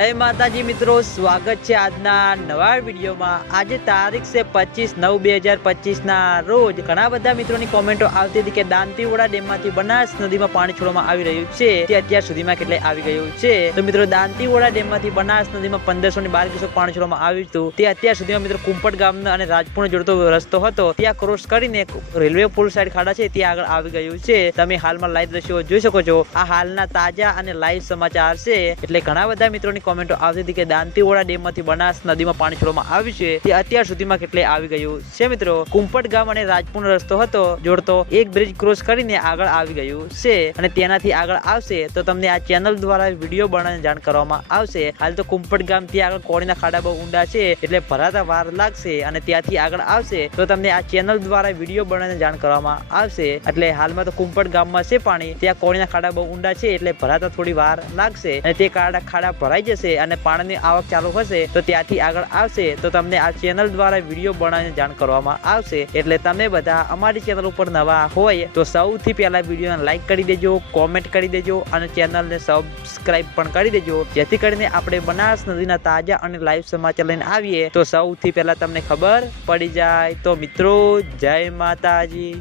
જય માતાજી મિત્રો, સ્વાગત છે આજના નવા વિડીયોમાં. આજે તારીખ છે પચીસ નવ બે હજાર પચીસના રોજ ઘણા બધા મિત્રોની કોમેન્ટો આવતી હતી કે દાંતીવોડા ડેમમાંથી બનાસ નદીમાં પાણી છોડવામાં આવી રહ્યું છે. તે અત્યાર સુધીમાં કેટલે આવી ગયું છે? તો મિત્રો, દાંતીવોડા ડેમમાંથી બનાસ નદીમાં પંદરસો ને બાર ક્યુસેક પાણી છોડવામાં આવ્યું હતું. તે અત્યાર સુધીમાં મિત્રો કુંપટ ગામના અને રાજપુર જોડતો રસ્તો હતો. ત્યાં ક્રોસ કરીને રેલવે પુલ સાઈડ ખાડા છે, ત્યાં આગળ આવી ગયું છે. તમે હાલમાં લાઈવ દ્રશ્યો જોઈ શકો છો. આ હાલના તાજા અને લાઈવ સમાચાર છે. એટલે ઘણા બધા મિત્રોની કોમેન્ટો આવતી હતી કે દાંતીવાડા ડેમમાંથી બનાસ નદીમાં પાણી છોડવામાં આવ્યું છે. તે અત્યાર સુધીમાં કેટલે આવી ગયું છે મિત્રો? કુંપટ ગામ અને રાજપુર રસ્તો હતો. જોડતો એક બ્રિજ ક્રોસ કરીને આગળ આવી ગયું છે અને તેનાથી આગળ આવશે તો તમને આ ચેનલ દ્વારા વીડિયો બનાવીને જાણ કરવામાં આવશે. હાલ તો કુંપટ ગામ ત્યાં આગળ કોળીના ખાડા બહુ ઊંડા છે એટલે ભરાતા વાર લાગશે અને ત્યાંથી આગળ આવશે તો તમને આ ચેનલ દ્વારા વીડિયો બનાવીને જાણ કરવામાં આવશે. એટલે હાલમાં તો કુંપટ ગામમાં છે પાણી. ત્યાં કોળીના ખાડા બહુ ઊંડા છે એટલે ભરાતા થોડી વાર લાગશે અને તે ખાડા ખાડા ભરાઈ જશે. અને પાણીની આવક ચાલુ હશે તો ત્યાંથી આગળ આવશે તો તમને આ ચેનલ દ્વારા વીડિયો બનાવીને જાણ કરવામાં આવશે. એટલે તમે બધા અમારી ચેનલ ઉપર નવા હોય તો સૌથી પહેલા વિડીયોને લાઈક કરી દેજો કોમેન્ટ કરી દેજો અને ચેનલને સબસ્ક્રાઇબ પણ કરી દેજો. જેથી કરીને આપણે બનાસ નદીના તાજા અને લાઈવ સમાચાર લઈને આવીએ તો સૌથી પહેલા તમને ખબર પડી જાય. તો મિત્રો, જય માતાજી.